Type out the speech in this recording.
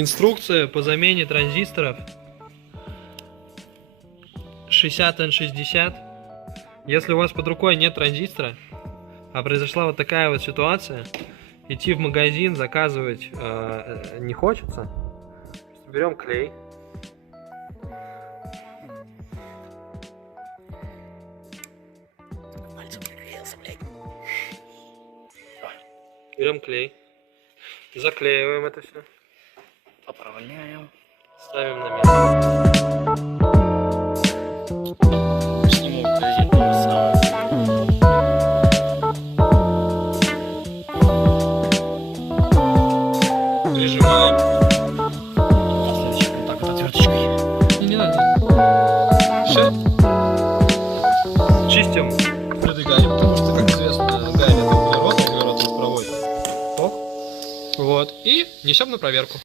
Инструкция по замене транзисторов 60N60. Если у вас под рукой нет транзистора, а произошла вот такая вот ситуация, идти в магазин заказывать не хочется. Берем клей. Берем клей. Заклеиваем это все. Поправляем. Ставим на место. Сниму клей самое. Прижимаем. На следующий контакт отверточкой. Не надо. Все. Чистим. Продвигаем, потому что, как известно, гаем это углерод, углерод нас проводит ток. Вот. И несем на проверку.